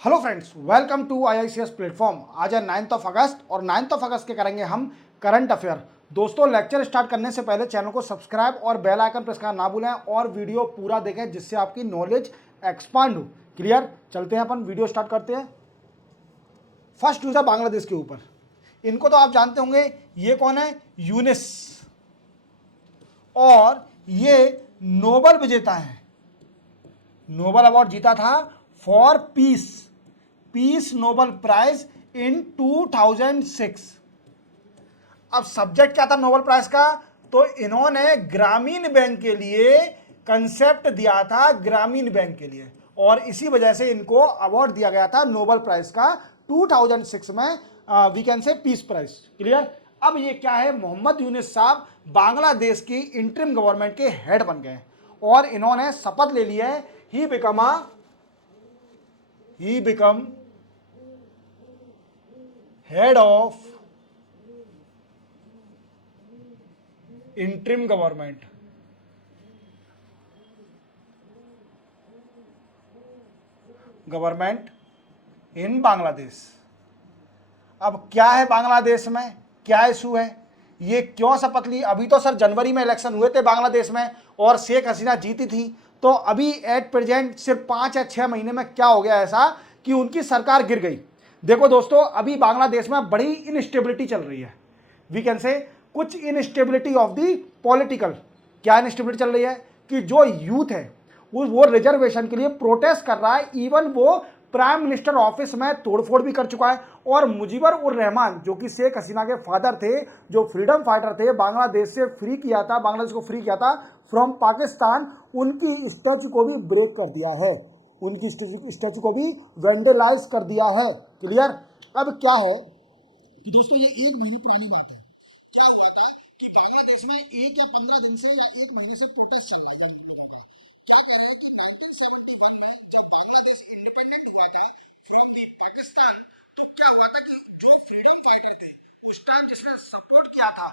Hello friends, welcome to IICS platform. आज है 9th of अगस्त और 9th ऑफ अगस्त के करेंगे हम करंट अफेयर। दोस्तों, लेक्चर स्टार्ट करने से पहले चैनल को सब्सक्राइब और बेल आइकन प्रेस करना ना भूलें और वीडियो पूरा देखें जिससे आपकी नॉलेज एक्सपांड हो। क्लियर? चलते हैं अपन वीडियो स्टार्ट करते हैं। फर्स्ट न्यूज़ है बांग्लादेश के ऊपर। इनको तो आप जानते होंगे, ये कौन है? यूनिस, और ये नोबेल विजेता है। नोबेल अवार्ड जीता था for peace Nobel prize in 2006। अब सब्जेक्ट क्या था नोबेल प्राइज का? तो इन्होंने ग्रामीण बैंक के लिए कंसेप्ट दिया था, ग्रामीण बैंक के लिए, और इसी वजह से इनको अवार्ड दिया गया था नोबेल प्राइज का 2006 में। We can say peace prize. Clear? अब ये क्या है? मोहम्मद यूनिस साहब बांग्लादेश की इंटरिम गवर्नमेंट के हेड बन गए और इन्होंने शपथ ले ली है। He become head of interim government. In Bangladesh. अब क्या है बांग्लादेश में, क्या इशू है, ये क्यों शपथ ली? अभी तो सर जनवरी में इलेक्शन हुए थे बांग्लादेश में और शेख हसीना जीती थी। तो अभी एट प्रेजेंट सिर्फ 5 या 6 महीने में क्या हो गया ऐसा कि उनकी सरकार गिर गई? देखो दोस्तों, अभी बांग्लादेश में बड़ी इनस्टेबिलिटी चल रही है। वी कैन से कुछ इनस्टेबिलिटी ऑफ दी पॉलिटिकल। क्या इनस्टेबिलिटी चल रही है? कि जो यूथ है वो रिजर्वेशन के लिए प्रोटेस्ट कर रहा है। इवन वो प्राइम मिनिस्टर ऑफिस में तोड़फोड़ भी कर चुका है। और मुजीबर उर रहमान, जो कि शेख हसीना के फादर थे, जो फ्रीडम फाइटर थे, बांग्लादेश से फ्री किया था, बांग्लादेश को फ्री किया था फ्रॉम पाकिस्तान, उनकी स्टैचू को भी ब्रेक कर दिया है, उनकी स्टैचू को भी वेंडलाइज कर दिया है। क्लियर? अब क्या है कि दोस्तों, ये 1 महीने पुरानी बात है। क्या हुआ था कि बांग्लादेश में 1 या 15 दिन से या 1 महीने से प्रोटेस्ट चल रहे हैं। क्या कह रहे हैं कि 1971 में जब बांग्लादेश इंडिपेंडेंट हुआ था फ्रॉम दी पाकिस्तान, तो क्या हुआ था कि जो फ्रीडम फाइटर थे उस टाइम, जिसने सपोर्ट किया था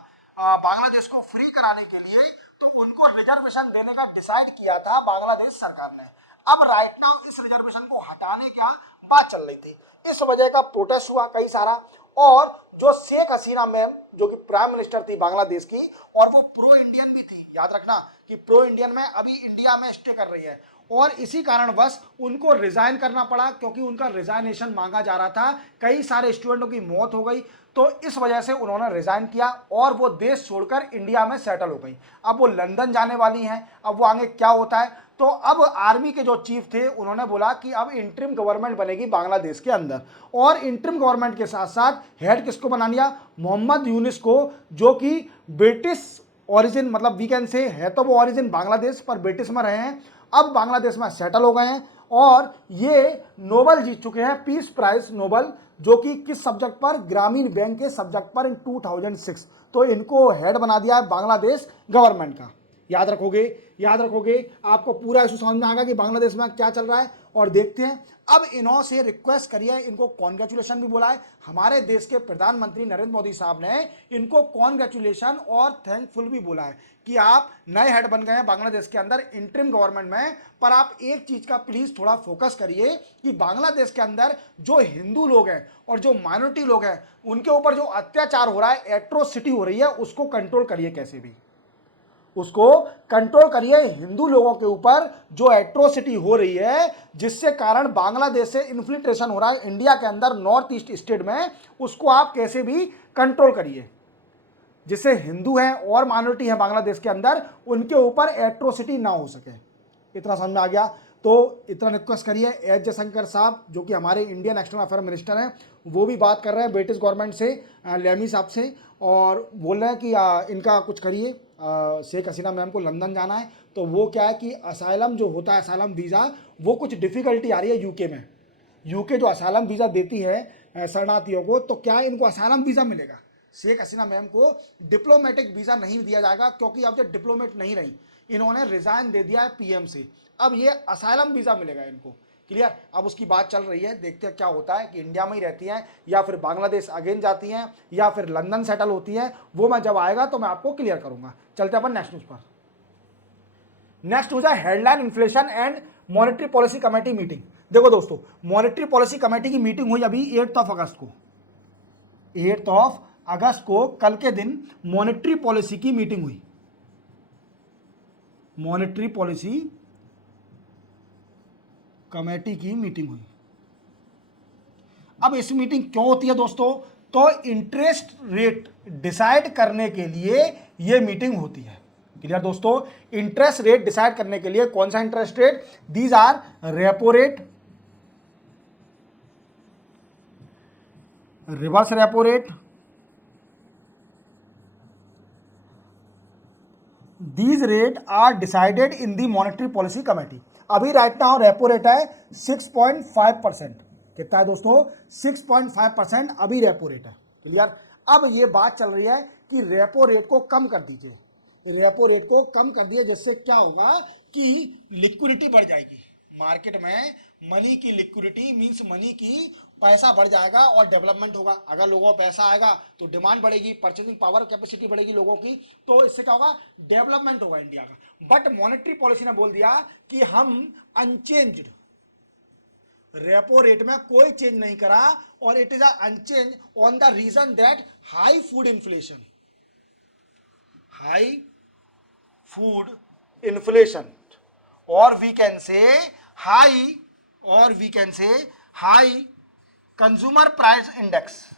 बांग्लादेश को फ्री कराने के लिए, तो उनको रिजर्वेशन देने का डिसाइड किया था बांग्लादेश सरकार ने। अब राइट नाउ इस रिजर्वेशन को हटाने का बात चल रही थी, इस वजह का प्रोटेस्ट हुआ कई सारा। और जो शेख हसीना मैम, जो कि प्राइम मिनिस्टर थी बांग्लादेश की, और वो प्रो इंडियन भी थी, याद रखना कि प्रो इंडियन में अभी इंडिया में स्टे कर रही है, और इसी कारण बस उनको रिजाइन करना पड़ा, क्योंकि उनका रिजाइनेशन मांगा जा रहा था। कई सारे स्टूडेंटों की मौत हो गई, तो इस वजह से उन्होंने रिजाइन किया और वो देश छोड़कर इंडिया में सेटल हो गई। अब वो लंदन जाने वाली हैं, अब वो आगे क्या होता है। तो अब आर्मी के जो चीफ थे उन्होंने बोला कि अब इंटरिम गवर्नमेंट बनेगी बांग्लादेश के अंदर, और इंटरिम गवर्नमेंट के साथ साथ हेड किसको बना लिया? मोहम्मद यूनिस को, जो कि ब्रिटिश ओरिजिन, मतलब वी कैन से है तो वो ओरिजिन बांग्लादेश पर ब्रिटिश में रहे हैं, अब बांग्लादेश में सेटल हो गए हैं, और ये नोबेल जीत चुके हैं, पीस प्राइज नोबेल, जो कि किस सब्जेक्ट पर? ग्रामीण बैंक के सब्जेक्ट पर इन 2006। तो इनको हेड बना दिया है बांग्लादेश गवर्नमेंट का। याद रखोगे, याद रखोगे, आपको पूरा इशू समझ में आएगा कि बांग्लादेश में क्या चल रहा है। और देखते हैं, अब इन्हों से रिक्वेस्ट करिए, इनको कॉन्ग्रेचुलेशन भी बोला है। हमारे देश के प्रधानमंत्री नरेंद्र मोदी साहब ने इनको कॉन्ग्रेचुलेशन और थैंकफुल भी बोला है कि आप नए हेड बन गए हैं बांग्लादेश के अंदर इंटरिम गवर्नमेंट में। पर आप एक चीज का प्लीज थोड़ा फोकस करिए कि बांग्लादेश के अंदर जो हिंदू लोग हैं और जो माइनॉरिटी लोग हैं, उनके ऊपर जो अत्याचार हो रहा है, एट्रोसिटी हो रही है, उसको कंट्रोल करिए, कैसे भी उसको कंट्रोल करिए। हिंदू लोगों के ऊपर जो एट्रोसिटी हो रही है, जिससे कारण बांग्लादेश से इन्फिल्ट्रेशन हो रहा है इंडिया के अंदर नॉर्थ ईस्ट स्टेट में, उसको आप कैसे भी कंट्रोल करिए, जिससे हिंदू हैं और माइनॉरिटी है बांग्लादेश के अंदर, उनके ऊपर एट्रोसिटी ना हो सके। इतना समझ में आ गया? तो इतना रिक्वेस्ट करिए। एस जयशंकर साहब, जो कि हमारे इंडियन एक्सटर्नल अफेयर मिनिस्टर हैं, वो भी बात कर रहे हैं ब्रिटिश गवर्नमेंट से, लेमी साहब से, और बोल रहे हैं कि इनका कुछ करिए। शेख हसीना मैम को लंदन जाना है, तो वो क्या है कि असाइलम जो होता है, असाइलम वीज़ा, वो कुछ डिफ़िकल्टी आ रही है यूके में। यूके जो असाइलम वीज़ा देती है शरणार्थियों को, तो क्या इनको असाइलम वीज़ा मिलेगा? शेख हसीना मैम को डिप्लोमेटिक वीज़ा नहीं दिया जाएगा, क्योंकि अब जो डिप्लोमेट नहीं रही, इन्होंने रिजाइन दे दिया है पीएम से। अब ये असाइलम वीज़ा मिलेगा इनको। क्लियर? अब उसकी बात चल रही है, देखते हैं क्या होता है कि इंडिया में ही रहती हैं या फिर बांग्लादेश अगेन जाती हैं या फिर लंदन सेटल होती हैं। वो मैं जब आएगा तो मैं आपको क्लियर करूंगा। चलते अपन नेक्स्ट न्यूज पर। नेक्स्ट न्यूज है headline, inflation and monetary policy committee meeting. देखो दोस्तों, मॉनेटरी पॉलिसी कमेटी की मीटिंग हुई अभी 8 अगस्त को, 8 अगस्त को कल के दिन मॉनेटरी पॉलिसी की मीटिंग हुई, मॉनेटरी पॉलिसी कमेटी की मीटिंग हुई। अब इस मीटिंग क्यों होती है दोस्तों? तो इंटरेस्ट रेट डिसाइड करने के लिए यह मीटिंग होती है। क्लियर दोस्तों? इंटरेस्ट रेट डिसाइड करने के लिए कौन सा interest rate? These are repo rate, reverse repo rate, these rate are decided in the monetary policy committee. अभी राइट नाउ रेपो रेट है 6.5%। कितना है दोस्तों? 6.5% अभी रेपो रेट है। क्लियर? अब ये बात चल रही है कि रेपो रेट को कम कर दीजिए, रेपो रेट को कम कर दिए, जिससे क्या होगा कि लिक्विडिटी बढ़ जाएगी मार्केट में। मनी की लिक्विडिटी मींस मनी की पैसा बढ़ जाएगा और डेवलपमेंट होगा। अगर लोगों को पैसा आएगा तो डिमांड बढ़ेगी, परचेसिंग पावर कैपेसिटी बढ़ेगी लोगों की, तो इससे क्या होगा? डेवलपमेंट होगा इंडिया का। बट मॉनेटरी पॉलिसी ने बोल दिया कि हम अनचेंज्ड, रेपो रेट में कोई चेंज नहीं करा, और it is unchange on the reason that high food inflation, high food inflation, और वी कैन से हाई, और we can say high consumer price index.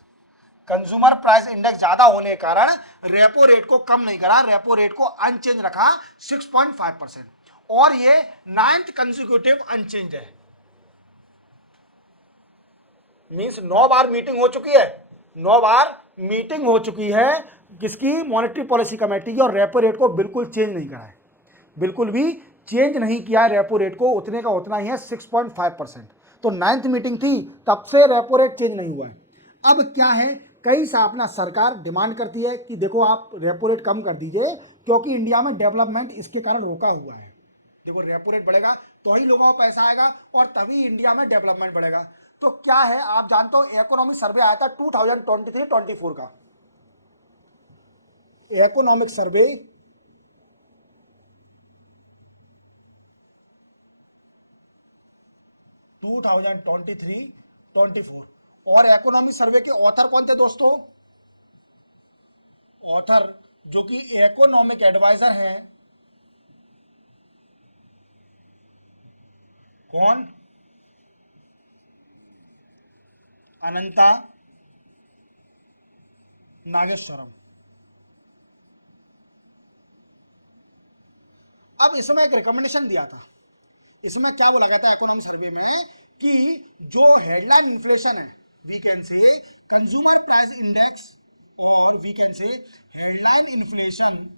Consumer price index ज्यादा होने के कारण रेपो रेट को कम नहीं करा, रेपो रेट को अनचेंज रखा 6.5%, और ये 9th कंसेक्यूटिव अनचेंज है। मींस 9 बार मीटिंग हो चुकी है, 9 बार मीटिंग हो चुकी है किसकी? मॉनेटरी पॉलिसी कमेटी की, और रेपो रेट को बिल्कुल चेंज नहीं करा है, बिल्कुल भी चेंज नहीं किया है रेपो रेट को, उतने का उतना ही है 6.5%। तो 9th मीटिंग थी, तब से रेपो रेट चेंज नहीं हुआ है। अब क्या है, कई सा अपना सरकार डिमांड करती है कि देखो आप रेपो रेट कम कर दीजिए, क्योंकि इंडिया में डेवलपमेंट इसके कारण रोका हुआ है। देखो रेपो रेट बढ़ेगा तो ही लोगों को पैसा आएगा, और तभी इंडिया में डेवलपमेंट बढ़ेगा। तो क्या है, आप जानते हो इकोनॉमिक सर्वे आया था 2023-24 का, इकोनॉमिक सर्वे 2023-24, और इकोनॉमिक सर्वे के ऑथर कौन थे दोस्तों? ऑथर जो कि इकोनॉमिक एडवाइजर हैं, कौन? अनंता नागेश्वरम। अब इसमें एक रिकमेंडेशन दिया था, इसमें क्या बोला गया था इकोनॉमिक सर्वे में कि जो हेडलाइन इन्फ्लेशन है, we can say consumer price index, और we can say headline inflation,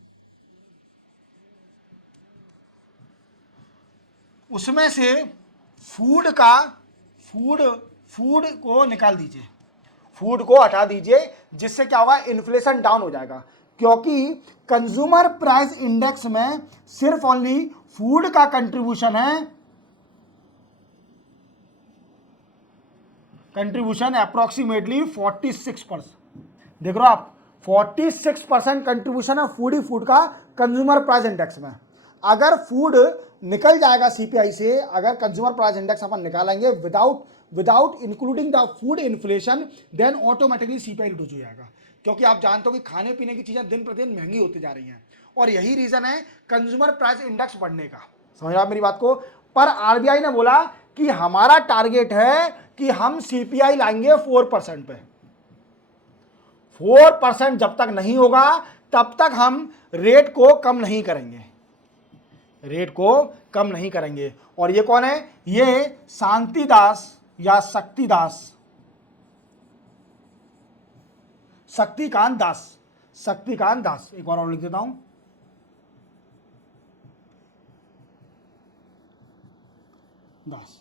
उसमें से फूड का, फूड को निकाल दीजिए, फूड को हटा दीजिए, जिससे क्या होगा? इन्फ्लेशन डाउन हो जाएगा। क्योंकि कंज्यूमर प्राइस इंडेक्स में सिर्फ ओनली फूड का कंट्रीब्यूशन है, कंट्रीब्यूशन अप्रोक्सीमेटली 46%। देख रहे हो आप, 46% कंट्रीब्यूशन है फूड का कंज्यूमर प्राइस इंडेक्स में। अगर फूड निकल जाएगा सीपीआई से, अगर कंज्यूमर प्राइस इंडेक्स अपन निकालेंगे without including the food inflation, then automatically CPI reduce हो जाएगा। क्योंकि आप जानते हो कि खाने पीने की चीजें दिन प्रतिदिन महंगी होती जा रही हैं, और यही रीजन है कंज्यूमर प्राइस इंडेक्स बढ़ने का। समझ आप मेरी बात को? पर आरबीआई ने बोला कि हमारा टारगेट है कि हम सीपीआई लाएंगे 4% पे। 4% जब तक नहीं होगा तब तक हम रेट को कम नहीं करेंगे, रेट को कम नहीं करेंगे। और ये कौन है? ये शांतिदास या शक्तिदास, शक्तिकांत दास, शक्तिकांत दास, एक बार और लिख देता हूं, दास।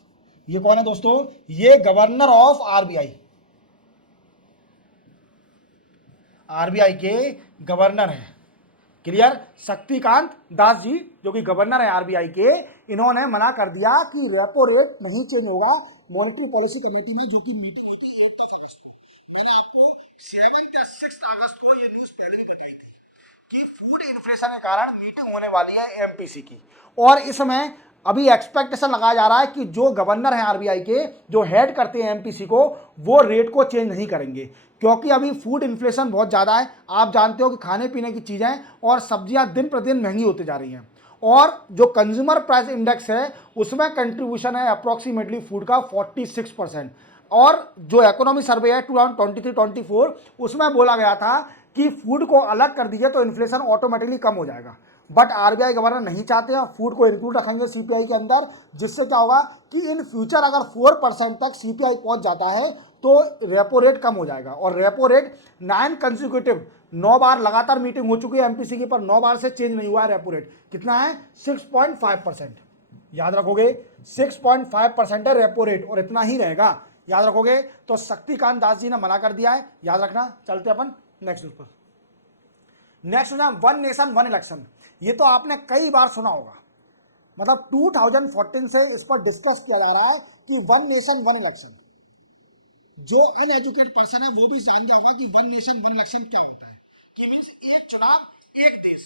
ये कौन है दोस्तों? ये गवर्नर ऑफ आरबीआई, आरबीआई के गवर्नर हैं। क्लियर? शक्तिकांत दास जी जो कि गवर्नर है आरबीआई के, इन्होंने मना कर दिया कि रेपो रेट नहीं चेंज होगा मॉनेटरी पॉलिसी कमेटी में, जो कि मीटिंग हुई थी 8 अगस्त को। मैंने आपको 7 या 6 अगस्त को ये न्यूज पहले भी बताई थी कि फूड इन्फ्लेशन के कारण मीटिंग होने वाली है एमपीसी की, और इसमें अभी एक्सपेक्टेशन लगाया जा रहा है कि जो गवर्नर हैं आरबीआई के, जो हेड करते हैं एमपीसी को, वो रेट को चेंज नहीं करेंगे, क्योंकि अभी फूड इन्फ्लेशन बहुत ज़्यादा है। आप जानते हो कि खाने पीने की चीज़ें और सब्जियां दिन प्रतिदिन महंगी होती जा रही हैं, और जो कंज्यूमर प्राइस इंडेक्स है उसमें कंट्रीब्यूशन है अप्रॉक्सीमेटली फूड का 46%। और जो इकोनॉमी सर्वे है 2023-24 उसमें बोला गया था कि फूड को अलग कर दीजिए तो इन्फ्लेशन ऑटोमेटिकली कम हो जाएगा, बट आरबीआई गवर्नर नहीं चाहते हैं, फूड को इंक्लूड रखेंगे सीपीआई के अंदर, जिससे क्या होगा कि इन फ्यूचर अगर 4% तक सीपीआई पहुंच जाता है तो रेपो रेट कम हो जाएगा। और रेपो रेट 9 कंसेक्यूटिव 9 बार लगातार मीटिंग हो चुकी है एमपीसी की, पर 9 बार से चेंज नहीं हुआ है रेपो रेट। कितना है? 6.5%। याद रखोगे 6.5% है रेपो रेट, और इतना ही रहेगा, याद रखोगे। तो शक्तिकांत दास जी ने मना कर दिया है, याद रखना। चलते अपन नेक्स्ट न्यूज पर। Next news, one nation one election. ये तो आपने कई बार सुना होगा, मतलब 2014 से इस पर डिस्कस किया जा रहा है कि वन नेशन वन इलेक्शन। जो अनएजुकेटेड पर्सन है वो भी जान जाएगा कि वन नेशन वन इलेक्शन क्या होता है, कि मींस एक चुनाव एक देश।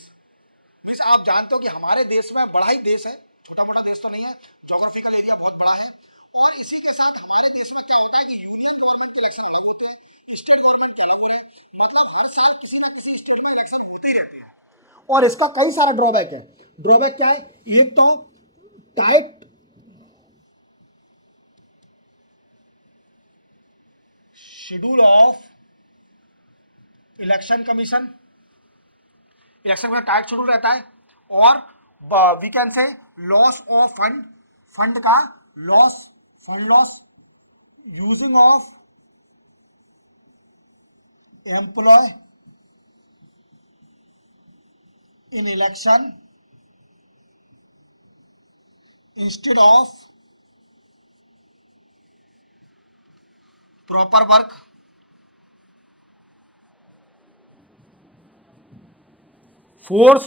मींस आप जानते हो कि हमारे देश में बड़ा ही देश है, छोटा मोटा देश तो नहीं है, जोग्राफिकल एरिया बहुत बड़ा है, और इसी के साथ हमारे देश में क्या होता है कि यूनियन गवर्नमेंट के इलेक्शन अलग होते हैं, स्टेट गवर्नमेंट अलग हो रही, मतलब हर साल किसी न किसी स्टेट में इलेक्शन होते ही रहते हैं। और इसका कई सारा ड्रॉबैक है। ड्रॉबैक क्या है? एक तो tight schedule of election commission, election में टाइट शेड्यूल रहता है, और we can say loss of fund, fund का loss, fund loss, using of employ in election instead of proper work, force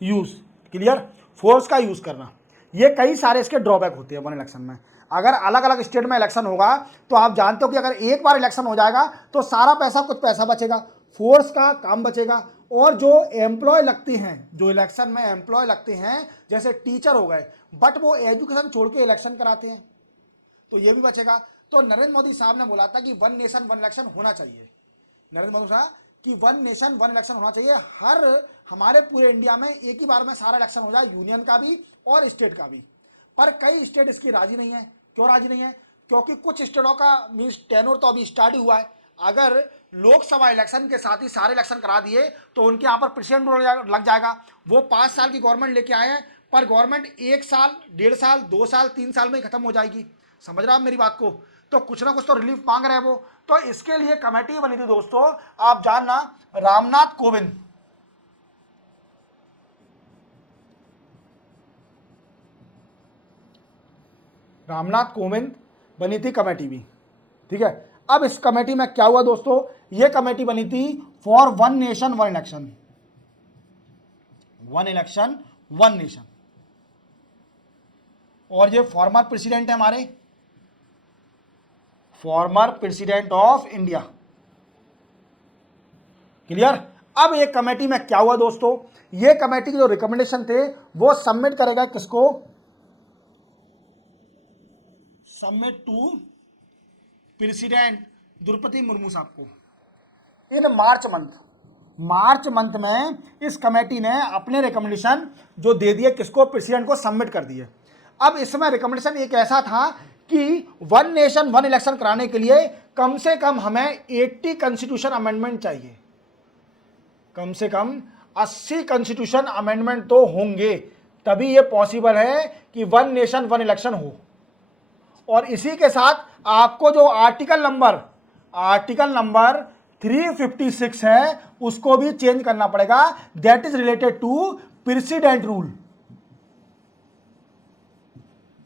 use, clear, force का use करना। ये कई सारे इसके ड्रॉबैक होते हैं वन इलेक्शन में। अगर अलग अलग स्टेट में इलेक्शन होगा तो आप जानते हो कि अगर एक बार इलेक्शन हो जाएगा तो सारा पैसा, कुछ पैसा बचेगा, फोर्स का काम बचेगा, और जो एम्प्लॉय लगती हैं, जो इलेक्शन में एम्प्लॉय लगते हैं, जैसे टीचर हो गए, बट वो एजुकेशन छोड़ के इलेक्शन कराते हैं, तो ये भी बचेगा। तो नरेंद्र मोदी साहब ने बोला था कि वन नेशन वन इलेक्शन होना चाहिए। नरेंद्र मोदी साहब कि वन नेशन वन इलेक्शन होना चाहिए, हर हमारे पूरे इंडिया में एक ही बार में सारा इलेक्शन हो जाए, यूनियन का भी और स्टेट का भी। पर कई स्टेट इसकी राजी नहीं है। क्यों राजी नहीं है? क्योंकि कुछ स्टेटों का मीन्स टेनोर तो अभी स्टार्ट ही हुआ है। अगर लोकसभा इलेक्शन के साथ ही सारे इलेक्शन करा दिए तो उनके यहाँ पर प्रेसिडेंट लग जाएगा। वो 5 साल की गवर्नमेंट लेके आए हैं, पर गवर्नमेंट 1 साल, 1.5 साल, 2 साल, 3 साल में खत्म हो जाएगी। समझ रहे हो आप मेरी बात को? तो कुछ ना कुछ तो रिलीफ मांग रहे हैं वो। तो इसके लिए कमेटी बनी थी दोस्तों, आप जानना, रामनाथ कोविंद, रामनाथ कोविंद बनी थी कमेटी भी, ठीक है। अब इस कमेटी में क्या हुआ दोस्तों? ये कमेटी बनी थी for one nation one election, one election one nation, और ये फॉर्मर प्रेसिडेंट है हमारे, farmer president of India, clear. अब एक कमेटी में क्या हुआ दोस्तों? ये कमेटी के जो रिकमेंडेशन थे वो सबमिट करेगा किसको? Submit to president Droupadi Murmu साहब को इन मार्च मंथ में इस कमेटी ने अपने रिकमेंडेशन जो दे दिए किसको? प्रेसिडेंट को सबमिट कर दिए। अब इसमें रिकमेंडेशन एक ऐसा था कि वन नेशन वन इलेक्शन कराने के लिए कम से कम हमें 80 कॉन्स्टिट्यूशन अमेंडमेंट चाहिए, कम से कम 80 कॉन्स्टिट्यूशन अमेंडमेंट तो होंगे, तभी ये पॉसिबल है कि वन नेशन वन इलेक्शन हो। और इसी के साथ आपको जो आर्टिकल नंबर 356 है उसको भी चेंज करना पड़ेगा, that is related to president rule,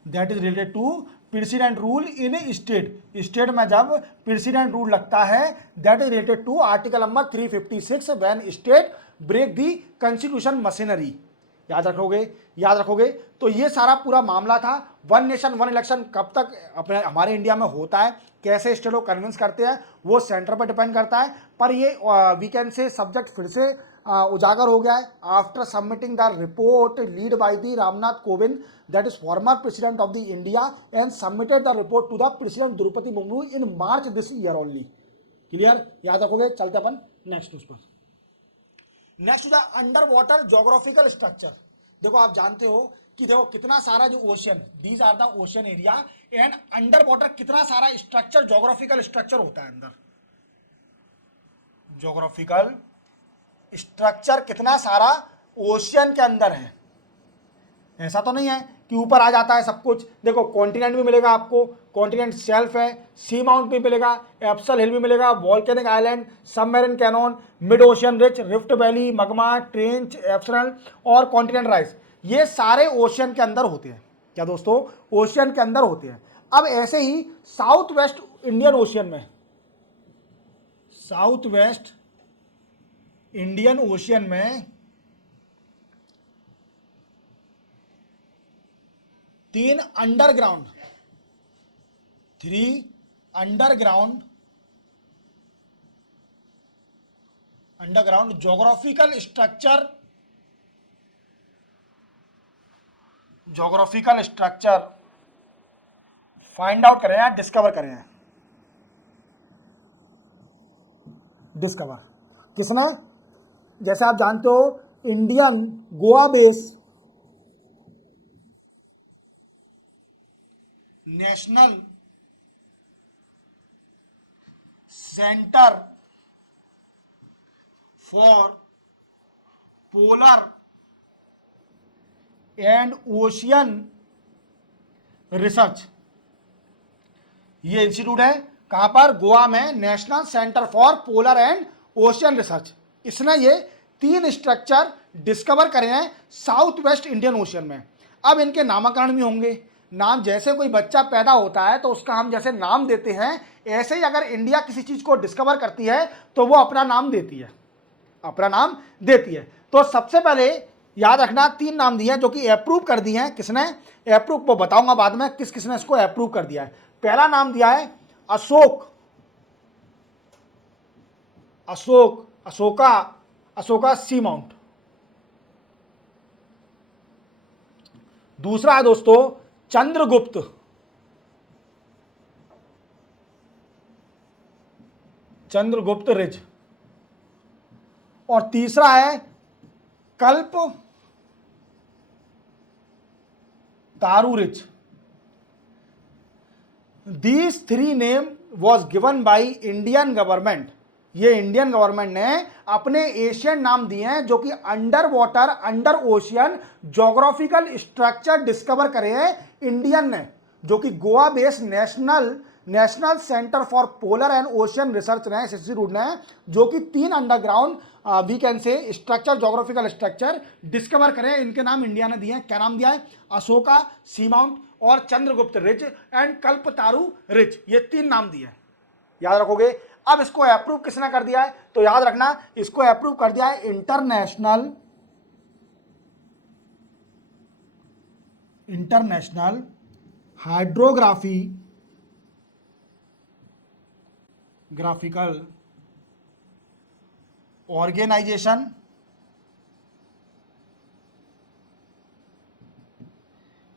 that is related to president rule in state में जब प्रेसिडेंट रूल लगता है, that is related to article number 356 when state break the constitution machinery. याद रखोगे, याद रखोगे। तो ये सारा पूरा मामला था। वन नेशन वन इलेक्शन कब तक अपने हमारे इंडिया में होता है, कैसे स्टेट को कन्विंस करते हैं, वो सेंटर पर डिपेंड करता है। पर ये वी कैन से सब्जेक्ट फिर से उजागर हो गया है after submitting the report lead by the Ramnath Kovind, that is former president of the India, and submitted the report to the president Droupadi Murmu in March this year only. Clear, याद रखोगे। चलते अपन नेक्स्ट न्यूज पर। Next the under water geographical structure. देखो आप जानते हो कि देखो कितना सारा जो ocean, these are the ocean area, and under water कितना सारा स्ट्रक्चर, जोग्राफिकल स्ट्रक्चर होता है अंदर। जोग्राफिकल स्ट्रक्चर कितना सारा ओशियन के अंदर है। ऐसा तो नहीं है कि ऊपर आ जाता है सब कुछ। देखो कॉन्टिनेंट भी मिलेगा आपको, कॉन्टिनेंट शेल्फ है, सी माउंट भी मिलेगा, एप्सल हिल भी मिलेगा, volcanic island, submarine canyon, mid ocean ridge, rift valley, magma, trench, abyssal और कॉन्टिनेंट राइस, ये सारे ओशियन के अंदर होते हैं। क्या दोस्तों, ओशियन के अंदर होते हैं। अब ऐसे ही साउथ वेस्ट इंडियन ओशियन में, साउथ वेस्ट इंडियन ओशियन में 3 underground, 3 underground geographical structure find out करें हैं, डिस्कवर करें हैं। डिस्कवर किसने, जैसे आप जानते हो Indian Goa base national centre for polar and ocean research, ये इंस्टीट्यूट है कहां पर, गोवा में, national centre for polar and ocean research. इसने ये 3 स्ट्रक्चर डिस्कवर करे हैं साउथ वेस्ट इंडियन ओशियन में। अब इनके नामकरण भी होंगे। नाम, जैसे कोई बच्चा पैदा होता है तो उसका हम जैसे नाम देते हैं, ऐसे ही अगर इंडिया किसी चीज को डिस्कवर करती है तो वो अपना नाम देती है, अपना नाम देती है। तो सबसे पहले याद रखना 3 नाम दिए हैं जो कि अप्रूव कर दिए हैं। किसने अप्रूव, वो बताऊंगा बाद में किस किसने इसको अप्रूव कर दिया है। पहला नाम दिया है अशोक, अशोका सी माउंट। दूसरा है दोस्तों चंद्रगुप्त, रिज। और तीसरा है Kalpataru ridge. These 3 name was given by Indian government. ये इंडियन गवर्नमेंट ने अपने एशियन नाम दिए हैं जो कि under water, under ocean geographical structure discover करे हैं इंडियन ने, जो कि Goa based national centre for polar and ocean research ने, इंस्टीट्यूट ने, जो कि 3 underground we can say structure, geographical structure discover करे। इनके नाम इंडिया ने दिए हैं। क्या नाम दिया है, अशोका सी माउंट और Chandragupta ridge and Kalpataru ridge, ये 3 नाम दिए हैं। याद रखोगे। अब इसको अप्रूव किसने कर दिया है, तो याद रखना इसको अप्रूव कर दिया है international hydrographical organisation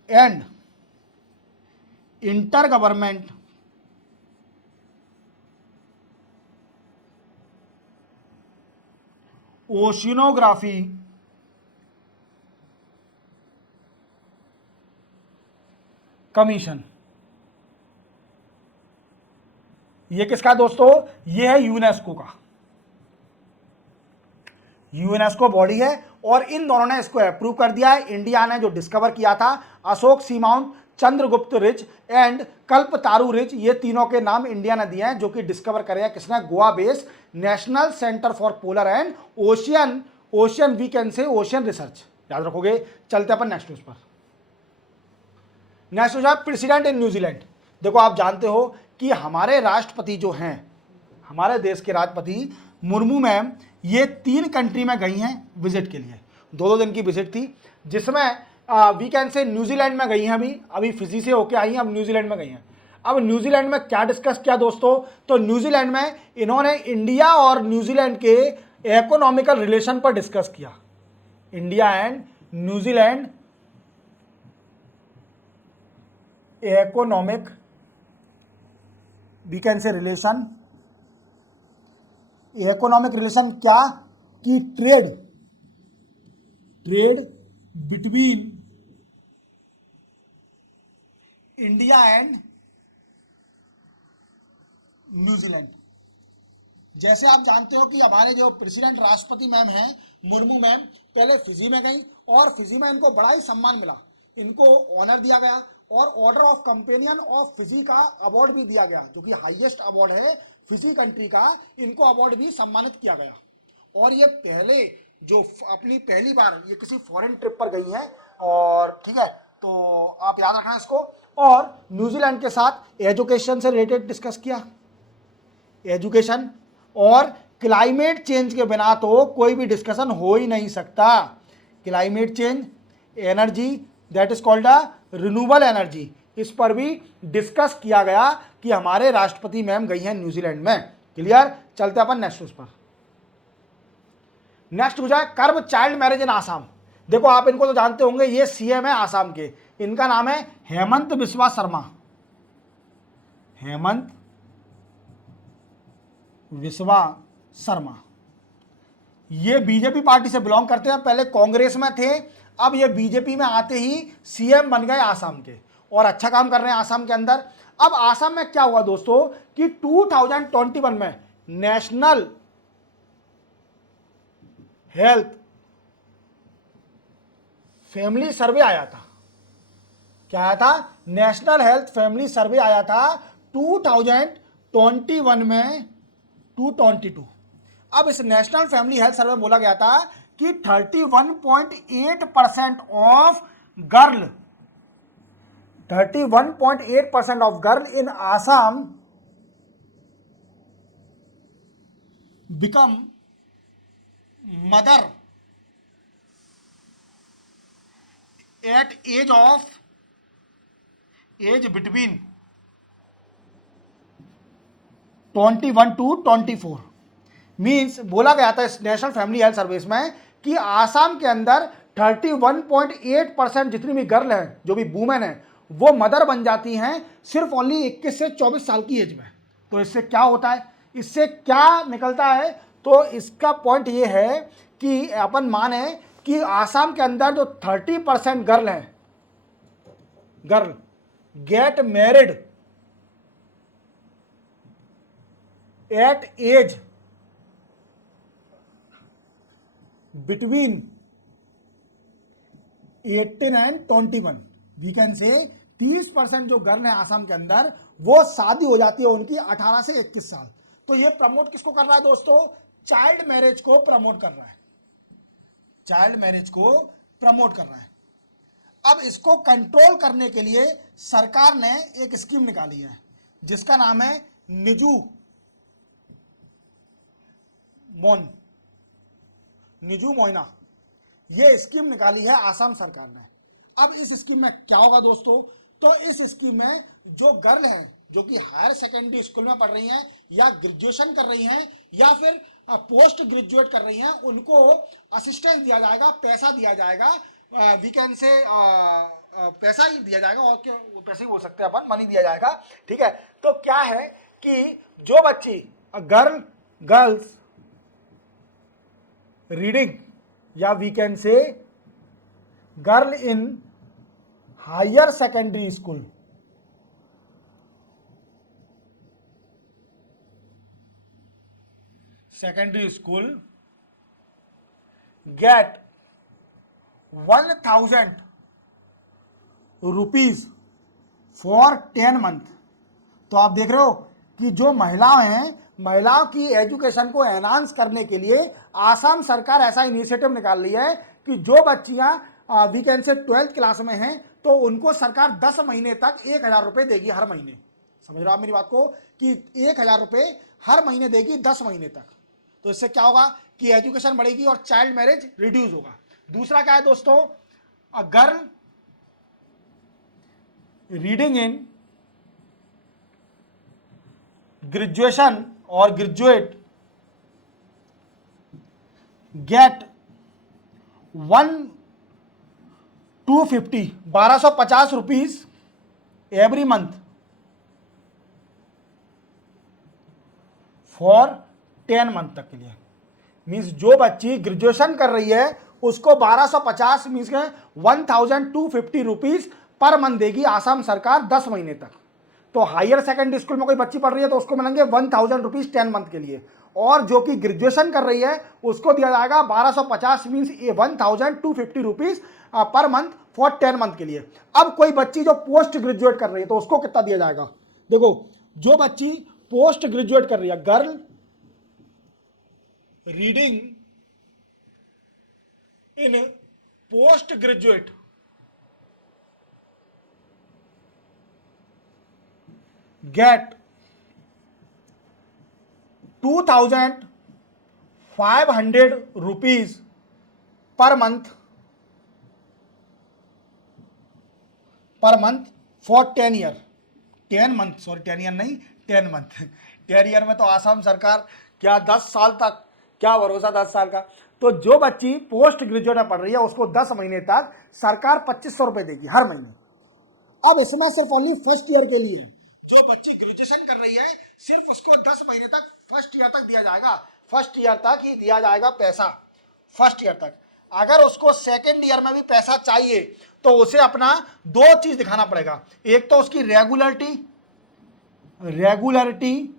and inter government oceanography commission. ये किसका दोस्तों, ये है यूनेस्को का। यूनेस्को बॉडी है और इन दोनों ने इसको अप्रूव कर दिया है। इंडिया ने जो डिस्कवर किया था Ashok seamount, Chandragupta ridge and Kalpataru ridge, ये तीनों के नाम इंडिया ने दिए हैं, जो कि डिस्कवर करे हैं किसने, Goa based national centre for polar and ocean we can say ocean research. याद रखोगे। चलते अपन नेक्स्ट न्यूज पर। नेक्स्ट न्यूज है प्रेसिडेंट इन न्यूजीलैंड। देखो आप जानते हो कि हमारे राष्ट्रपति जो हैं, हमारे देश के राष्ट्रपति मुर्मू मैम, ये 3 कंट्री में गई हैं विजिट के लिए। 2 दिन की विजिट थी, जिसमें वीकेंड से न्यूजीलैंड में गई हैं, अभी फिजी से होके आई हैं, अब न्यूजीलैंड में गई हैं। अब न्यूजीलैंड में क्या डिस्कस किया दोस्तों, तो न्यूजीलैंड में इन्होंने इंडिया और न्यूजीलैंड के इकोनॉमिकल रिलेशन पर डिस्कस किया। India and New Zealand economic we can say relation, economic relation क्या कि trade between India and New Zealand. जैसे आप जानते हो कि हमारे जो प्रेसिडेंट राष्ट्रपति मैम हैं मुर्मू मैम, पहले फिजी में गई और फिजी में इनको बड़ा ही सम्मान मिला, इनको ऑनर दिया गया और order of companion of Fiji का अवार्ड भी दिया गया, जो कि हाईएस्ट अवार्ड है फिजी कंट्री का, इनको अवार्ड भी सम्मानित किया गया। और ये पहले जो अपनी पहली बार ये किसी फॉरेन ट्रिप पर गई हैं, और ठीक है, तो आप याद रखना इसको। और न्यूजीलैंड के साथ एजुकेशन से रिलेटेड डिस्कस किया, एजुकेशन, और क्लाइमेट चेंज के बिना तो कोई भी डिस्कशन हो ही नहीं सकता। Climate change, energy that is called a renewable energy, इस पर भी डिस्कस किया गया कि हमारे राष्ट्रपति मैम गई हैं न्यूजीलैंड में। क्लियर, चलते अपन नेक्स्ट उस पर। नेक्स्ट हो जाए कर्ब चाइल्ड मैरिज इन आसाम। देखो आप इनको तो जानते होंगे, ये सीएम है आसाम के, इनका नाम है हेमंत बिस्वा शर्मा। हेमंत बिस्वा शर्मा, ये बीजेपी पार्टी से बिलोंग करते हैं, पहले कांग्रेस में थे, अब ये बीजेपी में आते ही सीएम बन गए आसाम के, और अच्छा काम कर रहे हैं आसाम के अंदर। अब आसाम में क्या हुआ दोस्तों कि 2021 में नेशनल हेल्थ फैमिली सर्वे आया था। क्या आया था? नेशनल हेल्थ फैमिली सर्वे आया था 2021 में 222। अब इस नेशनल फैमिली हेल्थ सर्वे में बोला गया था कि 31.8% of girl 31.8% of girl in Assam become mother at age between 21 to 24। Means बोला गया था इस नेशनल फैमिली हेल्थ सर्विस में कि आसाम के अंदर 31.8% जितनी भी गर्ल हैं, जो भी वुमेन है, वो मदर बन जाती हैं सिर्फ ओनली 21 से 24 साल की एज में। तो इससे क्या होता है, इससे क्या निकलता है? तो इसका पॉइंट ये है कि अपन माने कि आसाम के अंदर जो 30% गर्ल हैं, girl get married at age between 18 and 21। We can say 30% जो गर्ल है आसाम के अंदर, वो शादी हो जाती है उनकी 18 से 21 साल। तो ये प्रमोट किसको कर रहा है दोस्तों? चाइल्ड मैरिज को प्रमोट कर रहा है, चाइल्ड मैरिज को प्रमोट कर रहा है। अब इसको कंट्रोल करने के लिए सरकार ने एक स्कीम निकाली है जिसका नाम है निजू मोइना। ये स्कीम निकाली है आसाम सरकार ने। अब इस स्कीम में क्या होगा दोस्तों? तो इस स्कीम में जो गर्ल हैं, जो कि हायर सेकेंडरी स्कूल में पढ़ रही हैं या ग्रेजुएशन कर रही हैं या फिर पोस्ट ग्रेजुएट कर रही हैं, उनको असिस्टेंस दिया जाएगा, पैसा दिया जाएगा, वी कैन से पैसा ही दिया जाएगा, और क्या वो पैसे ही बोल सकते हैं अपन, मनी दिया जाएगा। ठीक है, तो क्या है कि जो बच्ची गर्ल्स रीडिंग या we can say girl in higher secondary school, get 1000 rupees for 10 month. तो आप देख रहे हो कि जो महिलाएं हैं, महिलाओं की एजुकेशन को एनहांस करने के लिए आसाम सरकार ऐसा इनिशिएटिव निकाल रही है कि जो बच्चियां वी कैन से 12th क्लास में हैं, तो उनको सरकार 10 महीने तक 1000 रुपये देगी हर महीने। समझ रहे हो आप मेरी बात को, कि 1000 रुपये हर महीने देगी 10 महीने तक। तो इससे क्या होगा कि एजुकेशन बढ़ेगी और चाइल्ड मैरिज रिड्यूस होगा। दूसरा क्या है दोस्तों, a girl reading in graduation और graduate get 1250 rupees every month for 10 month तक के लिए। मीन्स जो बच्ची ग्रेजुएशन कर रही है उसको 1250 मीन्स 1250 रुपीज पर मंथ देगी आसाम सरकार 10 महीने तक। तो हायर सेकेंडरी स्कूल में कोई बच्ची पढ़ रही है तो उसको मिलेंगे 1000 रुपीज 10 मंथ के लिए, और जो कि ग्रेजुएशन कर रही है उसको दिया जाएगा 1250 means 1250 rupees per month for 10 month के लिए। अब कोई बच्ची जो पोस्ट ग्रेजुएट कर रही है तो उसको कितना दिया जाएगा, देखो जो बच्ची पोस्ट ग्रेजुएट कर रही है, girl reading in post graduate get 2500 rupees per month for 10 year. 10 month, sorry 10 year नहीं 10 मंथ। 10 ईयर में तो आसाम सरकार क्या 10 साल तक, क्या भरोसा 10 साल का। तो जो बच्ची पोस्ट ग्रेजुएट में पढ़ रही है उसको 10 महीने तक सरकार 2500 रुपए देगी हर महीने। अब इसमें सिर्फ ओनली फर्स्ट ईयर के लिए, जो बच्ची ग्रेजुएशन कर रही है सिर्फ उसको 10 महीने तक फर्स्ट ईयर तक दिया जाएगा, फर्स्ट ईयर तक ही दिया जाएगा पैसा, फर्स्ट ईयर तक। अगर उसको सेकेंड ईयर में भी पैसा चाहिए तो उसे अपना दो चीज दिखाना पड़ेगा, एक तो उसकी रेगुलरिटी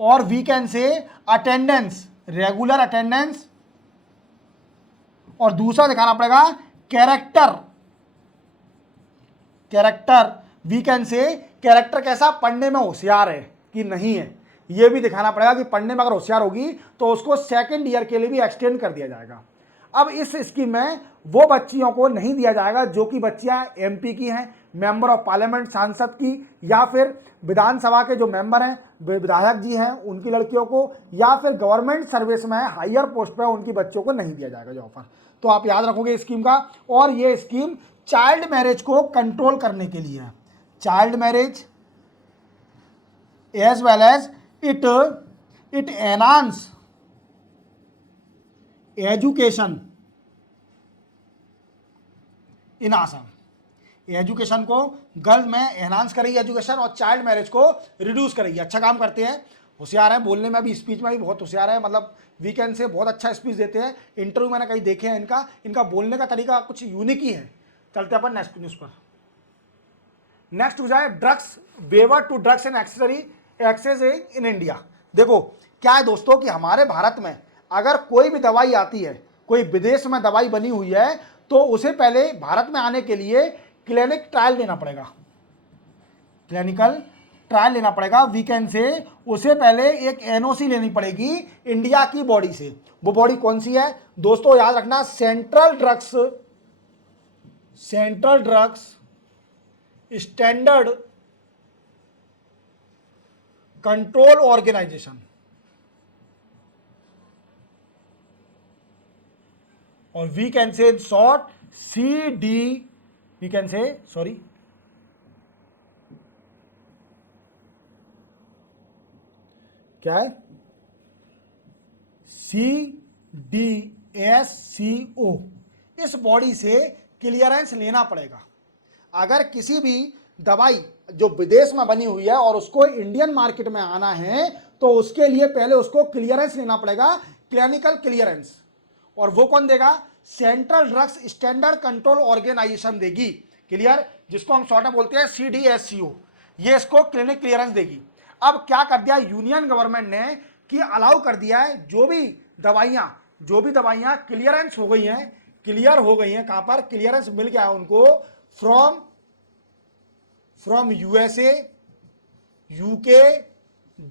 और we can say attendance, regular attendance, और दूसरा दिखाना पड़ेगा character we can say character कैसा, पढ़ने में होशियार है कि नहीं है, यह भी दिखाना पड़ेगा कि पढ़ने में अगर होशियार होगी तो उसको सेकेंड ईयर के लिए भी एक्सटेंड कर दिया जाएगा। अब इस स्कीम में वो बच्चियों को नहीं दिया जाएगा जो कि बच्चियां एमपी की हैं, मेंबर ऑफ पार्लियामेंट, सांसद की, या फिर विधानसभा के जो मेंबर हैं, विधायक जी हैं, उनकी लड़कियों को, या फिर गवर्नमेंट सर्विस में हायर पोस्ट पे उनकी बच्चों को नहीं दिया जाएगा जो ऑफर। तो आप याद रखोगे स्कीम का। और ये स्कीम चाइल्ड मैरिज को कंट्रोल करने के लिए है, child marriage as well as it enhance education in Assam. Education को गर्ल्स में एनहांस करेगी एजुकेशन, और चाइल्ड मैरिज को रिड्यूस करेगी। अच्छा काम करते हैं, होशियार है, बोलने में भी, स्पीच में भी बहुत होशियार है, मतलब वीकेंड से बहुत अच्छा स्पीच देते हैं। इंटरव्यू मैंने कहीं देखे हैं इनका बोलने का तरीका कुछ यूनिक ही है। चलते अपन नेक्स्ट न्यूज पर। नेक्स्ट हो जाए drugs waiver to drugs and access in India. देखो क्या है दोस्तों कि हमारे भारत में अगर कोई भी दवाई आती है, कोई विदेश में दवाई बनी हुई है, तो उसे पहले भारत में आने के लिए क्लिनिक ट्रायल लेना पड़ेगा, क्लिनिकल ट्रायल लेना पड़ेगा। वीकेंड से उसे पहले एक एनओसी लेनी पड़ेगी इंडिया की बॉडी से। वो बॉडी कौन सी है दोस्तों, याद रखना, central drugs standard control organisation, और we can say short CD, we can say, sorry, क्या है, CDSCO। इस बॉडी से क्लियरेंस लेना पड़ेगा। अगर किसी भी दवाई जो विदेश में बनी हुई है और उसको इंडियन मार्केट में आना है तो उसके लिए पहले उसको क्लियरेंस लेना पड़ेगा, क्लिनिकल क्लियरेंस। और वो कौन देगा, central drugs standard control organisation देगी, क्लियर, जिसको हम शॉर्ट में बोलते हैं CDSCO। ये इसको क्लिनिक क्लियरेंस देगी। अब क्या कर दिया यूनियन गवर्नमेंट ने कि अलाउ कर दिया है जो भी दवाइयां क्लियरेंस हो गई हैं, क्लियर हो गई हैं, कहां पर क्लियरेंस मिल गया है उनको, from USA, UK,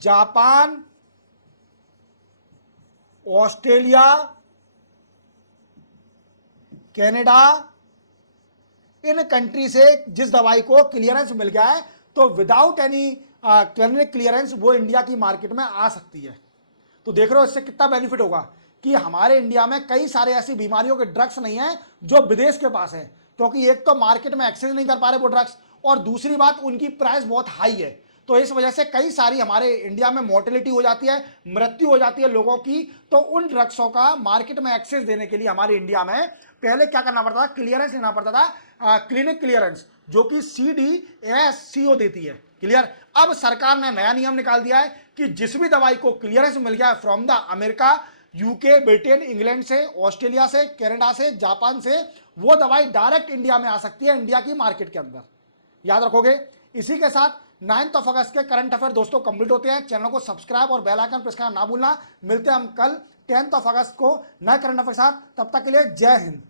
Japan, Australia, Canada, in country से जिस दवाई को क्लियरेंस मिल गया है तो विदाउट एनी क्लिनिक क्लियरेंस वो इंडिया की मार्केट में आ सकती है। तो देख रहे हो इससे कितना बेनिफिट होगा कि हमारे इंडिया में कई सारे ऐसी बीमारियों के ड्रग्स नहीं है जो विदेश के पास है, क्योंकि एक तो मार्केट में एक्सेस नहीं कर पा रहे वो ड्रग्स, और दूसरी बात उनकी प्राइस बहुत हाई है। तो इस वजह से कई सारी हमारे इंडिया में मोर्टेलिटी हो जाती है, मृत्यु हो जाती है लोगों की। तो उन ड्रग्सों का मार्केट में एक्सेस देने के लिए हमारे इंडिया में पहले क्या करना पड़ता था, क्लियरेंस लेना पड़ता था, क्लिनिक क्लियरेंस, जो कि CDSCO देती है। क्लियर। अब सरकार ने नया नियम निकाल दिया है कि जिस भी दवाई को क्लियरेंस मिल गया from the America, UK, Britain, England से, ऑस्ट्रेलिया से, कनाडा से, जापान से, वो दवाई डायरेक्ट इंडिया में आ सकती है, इंडिया की मार्केट के अंदर। याद रखोगे। इसी के साथ 9 अगस्त के करंट अफेयर दोस्तों कंप्लीट होते हैं। चैनल को सब्सक्राइब और बेल आइकन प्रेस करना ना भूलना। मिलते हैं हम कल 10 अगस्त को नए करंट अफेयर साथ। तब तक के लिए जय हिंद।